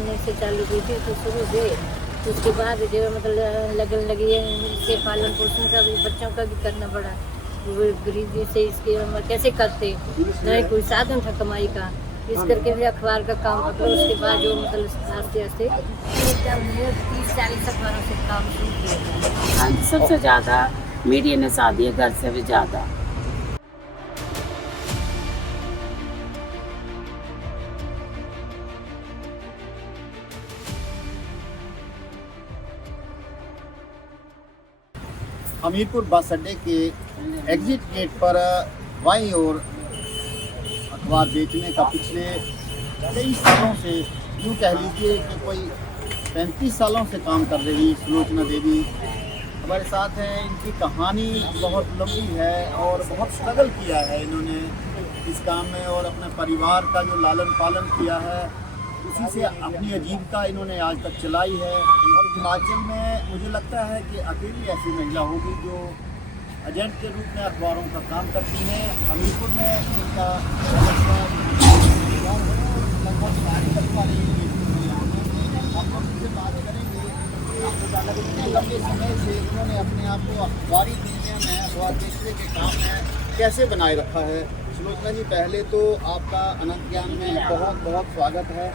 Channel से चालू की थी तो शुरू से तो उसके बाद जो मतलब लगन लगी है इससे पालन पोषण का भी बच्चों का भी करना पड़ा। वो गरीबी से इसके कैसे करते, नहीं कोई साधन था कमाई का, इस करके भी अखबार का काम पकड़ो। उसके बाद जो मतलब आस्ते आस्ते 30-40 अखबारों से काम शुरू किया। हाँ, सबसे ज़्यादा मीडिया ने साथ दिया, घर से भी ज़्यादा। हमीरपुर बस अड्डे के एग्जिट गेट पर बाईं ओर अखबार बेचने का पिछले कई सालों से, यूँ कह लीजिए कि कोई 35 सालों से काम कर रही सुलोचना देवी हमारे साथ हैं। इनकी कहानी बहुत लंबी है और बहुत स्ट्रगल किया है इन्होंने इस काम में, और अपने परिवार का जो लालन पालन किया है उसी से अपनी आजीविका इन्होंने आज तक चलाई है। और हिमाचल में मुझे लगता है कि अकेली ऐसी महिला होगी जो एजेंट के रूप में अखबारों का काम करती है। हमीरपुर में इनका लगभग सारी अखबारें हम लोग इनसे बात करेंगे। कितने लंबे समय से इन्होंने अपने आप को अखबारी दुनिया में, अखबार बेचने के काम में कैसे बनाए रखा है। सुलोचना जी, पहले तो आपका अनंत ज्ञान में बहुत बहुत स्वागत है।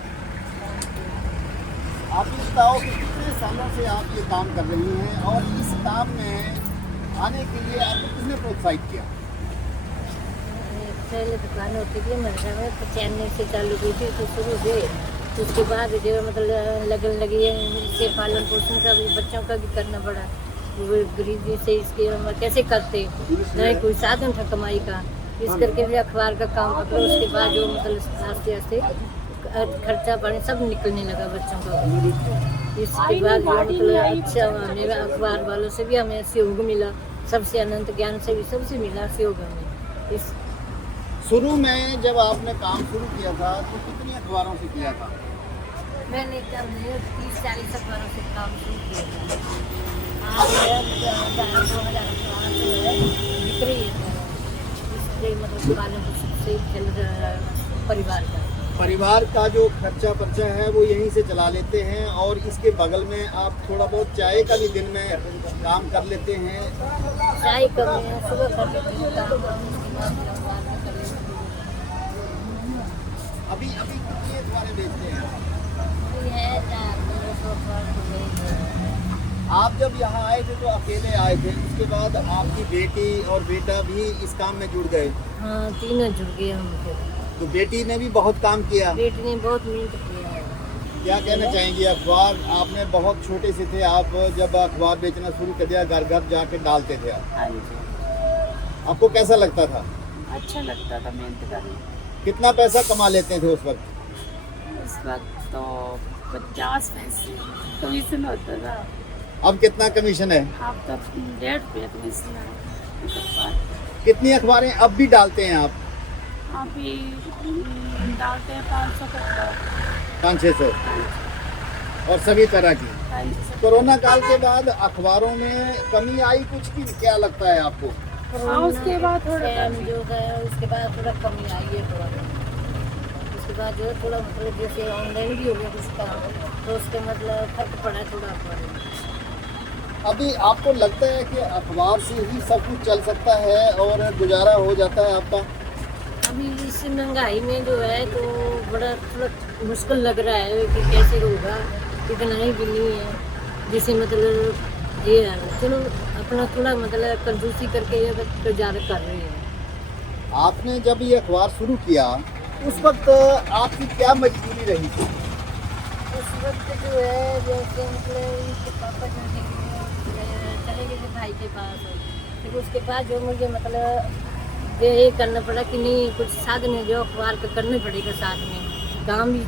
आप ये बताओ कि कितने सालों से आप ये काम कर रही हैं और इस काम में आने के लिए आपको किसने प्रोत्साहित किया? पहले दुकान होती थी मरसा में तो चैनल से चालू की थी तो शुरू से तो उसके बाद जो मतलब लगन लगी है इससे पालन पोषण का भी बच्चों का भी करना पड़ा। वो गरीबी से इसके कैसे करते, नहीं कोई साधन था कमाई का, इस करके भी अखबार का काम पकड़ो। उसके बाद जो मतलब आस्ते आस्ते खर्चा पानी सब निकलने लगा बच्चों का। इसके बाद जो मतलब अच्छा हमें अखबार वालों से भी हमें सहयोग मिला, सबसे अनंत ज्ञान से भी सबसे मिला सहयोग हमें। इस शुरू में जब आपने काम शुरू किया था तो कितनी अखबारों से किया था? मैंने 30-40 अखबारों से काम शुरू किया था। आज मेरा 2000 अखबार जो है बिक रही है, इससे मतलब पालन पोषण से चल रहा है परिवार का। परिवार का जो खर्चा पर्चा है वो यहीं से चला लेते हैं, और इसके बगल में आप थोड़ा बहुत चाय का भी दिन में काम कर लेते हैं। चाय कम है, सुबह कर लेते हैं काम। अभी कितनी अखबारें बेचते हैं? आप जब यहाँ आए थे तो अकेले आए थे, उसके बाद आपकी बेटी और बेटा भी इस काम में जुड़ गए? हाँ, तीनों जुड़ गए हमको। तो बेटी ने भी बहुत काम किया? बेटी ने बहुत मेहनत किया है। क्या कहना चाहेंगी? अखबार आपने बहुत छोटे से थे आप जब अखबार बेचना शुरू कर दिया, घर घर जाके डालते थे आप, हाँ जी, आपको कैसा लगता था? अच्छा लगता था मेहनत करना। कितना पैसा कमा लेते थे उस वक्त? उस वक्त तो 50 पैसे कमीशन होता था। अब कितना कमीशन है? अब तो 1.5 रुपया कमीशन है। कितनी अखबारें अब भी डालते हैं आप? अभी डालते हैं 500 का। 500-600 और सभी तरह की। हाँ जी। कोरोना काल के बाद अखबारों में कमी आई कुछ की, क्या लगता है आपको? हाँ, उसके बाद थोड़ा जो है उसके बाद थोड़ा कमी आई है थोड़ा। उसके बाद जो है थोड़ा मतलब जैसे ऑनलाइन भी हो गया कुछ काम, तो उसके मतलब फर्क पड़ा है थोड़ा अखबार में। अभी आपको लगता है कि अखबार से ही सब कुछ चल सकता है और गुजारा हो जाता है आपका? अभी इस महंगाई में जो है तो बड़ा थोड़ा मुश्किल लग रहा है कि कैसे होगा, इतना ही भी नहीं है जिसे मतलब ये है। चलो अपना थोड़ा मतलब कंजूसी करके ये गुजारा कर रहे हैं। आपने जब ये अखबार शुरू किया उस वक्त आपकी क्या मजबूरी रही थी? उस वक्त जो है जैसे मतलब इसके पापा जो थे चले गए थे भाई के पास, फिर उसके बाद जो मुझे मतलब ये करना पड़ा कि नहीं कुछ साधन है जो अखबार का करना पड़ेगा साथ में। काम भी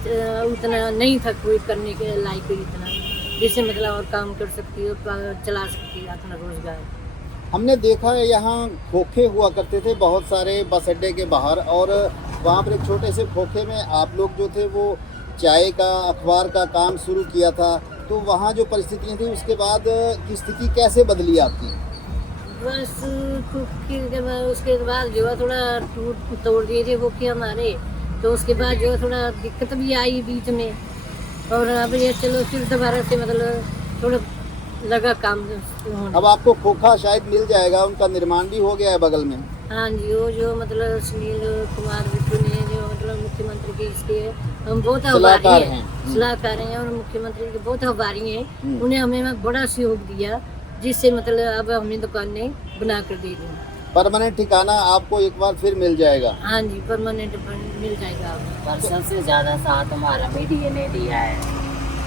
उतना नहीं था कोई करने के लायक इतना जिससे मतलब और काम कर सकती है और चला सकती है अपना रोजगार। हमने देखा है यहाँ खोखे हुआ करते थे बहुत सारे बस अड्डे के बाहर, और वहाँ पर एक छोटे से खोखे में आप लोग जो थे वो चाय का अखबार का काम शुरू किया था। तो वहाँ जो परिस्थितियाँ थी उसके बाद की स्थिति कैसे बदली आपकी? बस उसके बाद जो है थोड़ा टूट तोड़ दिए थे वो कि हमारे, तो उसके बाद जो है थोड़ा दिक्कत भी आई बीच में, और अब ये चलो फिर दोबारा से मतलब थोड़ा लगा काम होने। अब आपको खोखा शायद मिल जाएगा, उनका निर्माण भी हो गया है बगल में। हाँ जी, वो जो मतलब सुनील कुमार बिट्टू ने जो मतलब मुख्यमंत्री के इसके हम बहुत आभारी सलाहकार हैं, हैं। सलाहकार हैं और मुख्यमंत्री के बहुत आभारी हैं। हम्म। उन्हें हमें बड़ा सहयोग दिया, जिससे मतलब अब हमें दुकानें बना कर दे दी। परमानेंट ठिकाना आपको एक बार फिर मिल जाएगा। हाँ जी, परमानेंट मिल जाएगा आपको। पर सबसे ज़्यादा साथ हमारा मीडिया ने दिया है,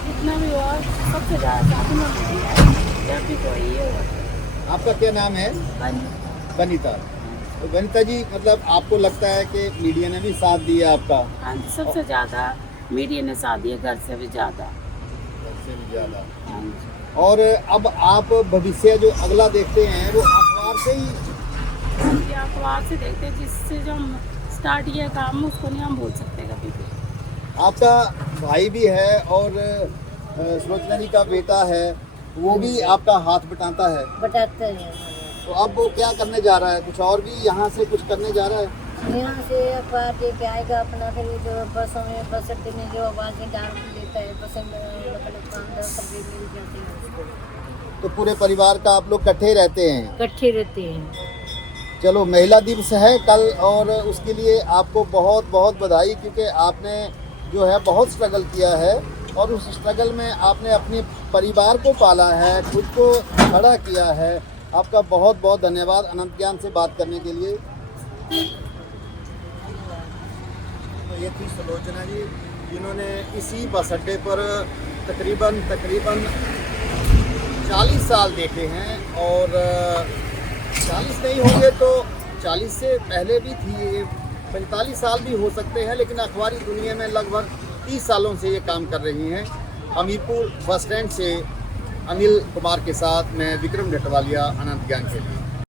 जितना भी हुआ सबसे ज़्यादा साथ उन्होंने दिया है। जब भी कोई ये हुआ आपका क्या नाम है? बनीता। तो बनीता जी, मतलब आपको लगता है कि मीडिया ने भी साथ दिया आपका? हाँ जी, सबसे ज़्यादा मीडिया ने साथ दिया, घर से भी ज़्यादा। सबसे भी ज्यादा। हाँ जी। और अब आप भविष्य जो अगला देखते हैं वो अखबार से ही? ये अखबार से देखते हैं, जिससे जो हम स्टार्ट किया काम उसको नहीं हम बोल सकते कभी भी। आपका भाई भी है और सुलोचना जी का बेटा है, वो भी आपका हाथ बटाता है। बताते हैं तो अब वो क्या करने जा रहा है? कुछ और भी यहाँ से कुछ करने जा रहा है? यहाँ से अखबार दे के आएगा अपना, फिर जो बसों में बस अड्डे में जो आवाज़ें डाल देता है, बसें मतलब दुकानदार सब मिल जाते हैं उसको। तो पूरे परिवार का आप लोग इकट्ठे रहते हैं? इकट्ठे रहते हैं। चलो, महिला दिवस है कल और उसके लिए आपको बहुत बहुत बधाई, क्योंकि आपने जो है बहुत स्ट्रगल किया है और उस स्ट्रगल में आपने अपने परिवार को पाला है, खुद को खड़ा किया है। आपका बहुत बहुत धन्यवाद अनंत ज्ञान से बात करने के लिए। तो ये थी सुलोचना जी, जिन्होंने इसी बस अड्डे पर तकरीबन 40 साल देखे हैं और 40 नहीं होंगे तो 40 से पहले भी थी, 45 साल भी हो सकते हैं, लेकिन अखबारी दुनिया में लगभग 30 सालों से ये काम कर रही हैं। हमीरपुर बस स्टैंड से अनिल कुमार के साथ मैं विक्रम डटवालिया, अनंत ज्ञान के लिए।